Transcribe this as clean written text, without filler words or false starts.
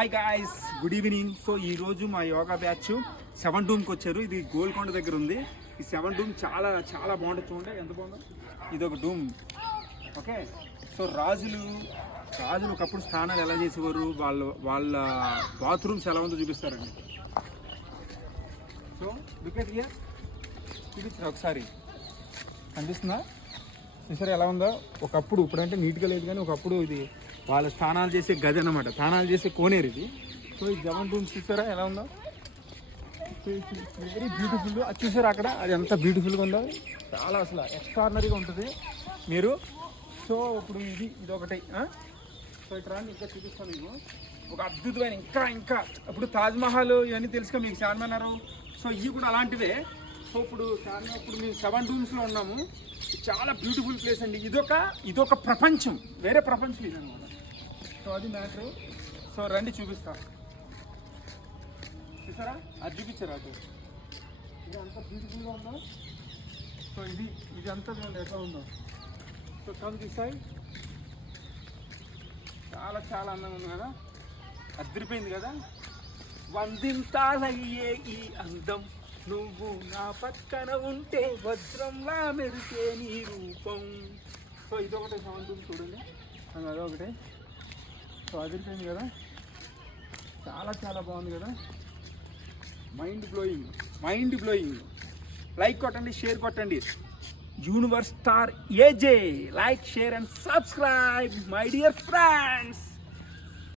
Hi guys, good evening. So ఈరోజు మా yoga batch 7 డూమ్కి వచ్చారు. ఇది గోల్కొండ దగ్గర ఉంది. ఈ 7 డూమ్ చాలా చాలా బాగుంటుంది. చూడండి ఎంత బాగుందో. ఇది ఒక డూమ్. ఓకే, సో రాజులు ఒకప్పుడు స్నానాలు ఎలా చేసేవారు, వాళ్ళ బాత్రూమ్స్ ఎలా ఉందో చూపిస్తారండి. సో లుక్ హియర్, చూపించారు ఒకసారి, కనిపిస్తుందా? చూసారా ఎలా ఉందో? ఒకప్పుడు, ఇప్పుడంటే నీట్గా లేదు కానీ ఒకప్పుడు ఇది వాళ్ళ స్నానాలు చేసే గది అన్నమాట, స్నానాలు చేసే కోనేరు ఇది. సో ఈ 7 రూమ్స్ చూసారా ఎలా ఉందో? Very beautiful. అది చూసారా అక్కడ, అది ఎంత బ్యూటిఫుల్గా ఉందో, చాలా అసలు ఎక్స్ట్రాడినరీగా ఉంటుంది మీరు. సో ఇప్పుడు ఇది ఒకటి. సో ఇట్లా ఇంకా చూపిస్తాను మీకు ఒక అద్భుతమైన ఇంకా ఇప్పుడు తాజ్మహల్ ఇవన్నీ తెలుసుగా మీకు, చార్మినార్. సో ఇవి కూడా అలాంటివే. సో ఇప్పుడు మేము 7 రూమ్స్లో ఉన్నాము. చాలా బ్యూటిఫుల్ ప్లేస్ అండి. ఇదొక ప్రపంచం, వేరే ప్రపంచం ఇది అనమాట. సో అది మ్యాటర్. సో రండి చూపిస్తా. చూసారా, అది చూపించారు అటు. ఇది అంత బ్యూటిఫుల్గా ఉందో. సో ఇది అంతా చూడండి ఎట్లా ఉందో. So come this side. చాలా చాలా అందంగా ఉంది కదా, అదిరిపోయింది కదా. వందింతాలయ్యే ఈ అందం, నువ్వు నా పక్కన ఉంటే వజ్రంలా మెరిసే నీ రూపం. సో ఇదొకటే 7 రూమ్ చూడండి, అదొకటే. సో అదిరిపోయింది కదా, చాలా చాలా బాగుంది కదా. Mind blowing. లైక్ కొట్టండి, షేర్ కొట్టండి. Universe star AJ, like, share and subscribe my dear friends.